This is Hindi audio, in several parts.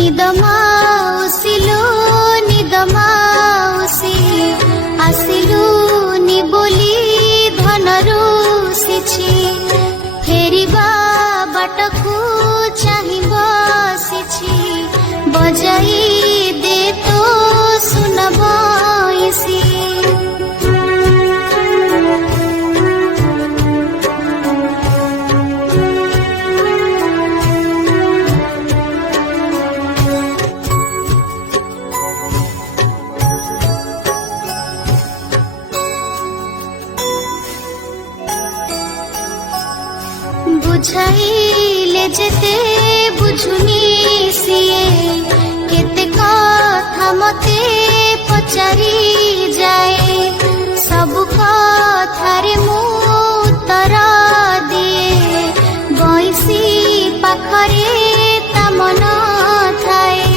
निद माउसिलो निद माउसी आसिलु नि बोली धन रुसिछि फेरिबा बाटकु चाहि बसिछि बजाई दे तो सुनब इसी बुझाइले जेते बुझुनी सिए केते कथा मते पचारी जाए सब कथारे मु उत्तर दिए बैसी पाखरे ता मन थाए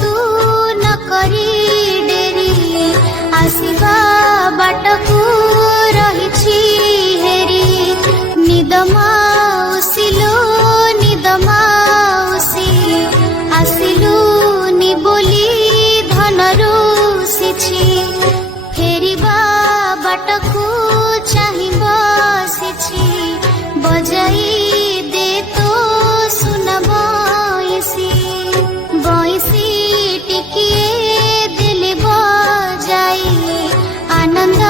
तू न करी डेरी आसिबा बाटकु रहिछि हेरी निद माउसिलो निद माउसी आसिलु नि बोली धन रुसिछि फेरिबा बाटकु चाहि बसिछि बजाई दे तो सुनब इसी बैसी टिकिए दिल बजाई आनंद